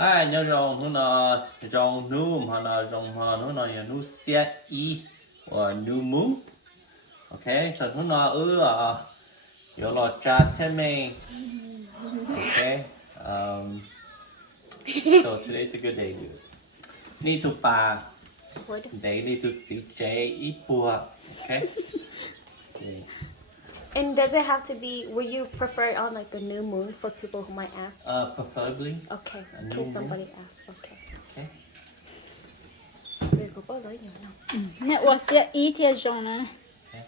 ai nhớ rồng nu mà là rồng nó là nu xe y và nu mu. Okay, so you're chat me. Okay. So today's a good day, dude. Need to pa. They need to see J okay. And does it have to be, will you prefer on like the new moon for people who might ask? Preferably. Okay, a in new case moon. somebody asks. Okay. Okay. Đây có bao lâu nhiều nào? nè我写一天钟呢 Okay.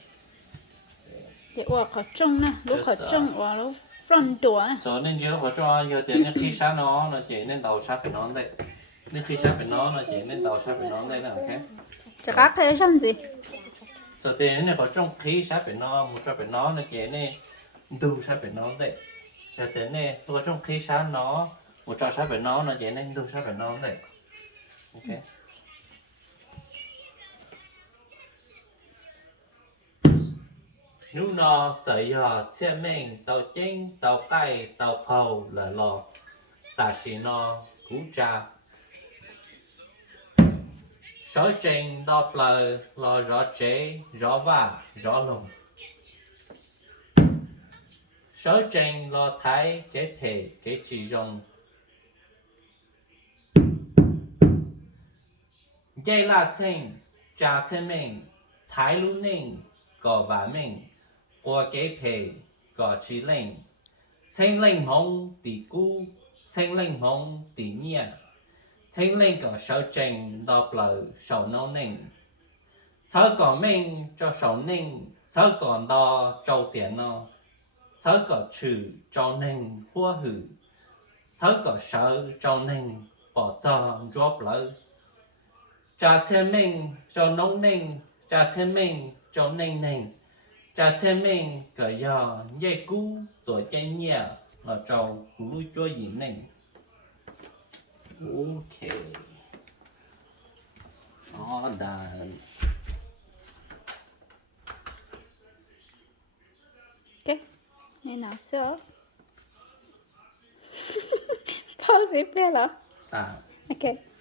để我考中呢如考中我都放多呢 So nên nhớ có cho giờ tiền nên khi sát nó là chỉ nên đầu sát phải nó đây. Nên khi sát phải nó là chỉ nên đầu sát phải nó đây nè, okay. chả cá thế xong gì So tiền này có trong khi sát phải nó một sát phải nó là chỉ nên đủ sát phải nó đây. Giờ tiền này tôi có trong khi sát nó một trò sát phải nó là chỉ nên đủ sát phải nó đây. Okay. Nếu nó tới giờ xe mình tàu chính tàu tay tàu phầu là lò ta chỉ nó cú cha sói trình đọc lời lo rõ chế rõ và rõ lùng sói trình lo thái cái thể cái chỉ dùng dây là sinh cha xe mình thái lưu ninh có vả mình qua cái thể có chỉ linh sinh linh hồng tỷ cú sinh linh hồng tỷ nhia sinh linh có sâu trình đọc lời sầu nâu ninh sâu có mình cho sầu ninh sâu còn đo trâu tiền nó sâu có trừ trâu ninh hua hử sâu có sâu trâu ninh bỏ cho drop lời trả thêm mình cho nông ninh trả thêm mình cho ninh ninh trả thêm mình cái giờ dây cú rồi cái nhia là trâu cú cho gì ninh. Okay. All done. ok nghe nào sửa pause it hả À. ok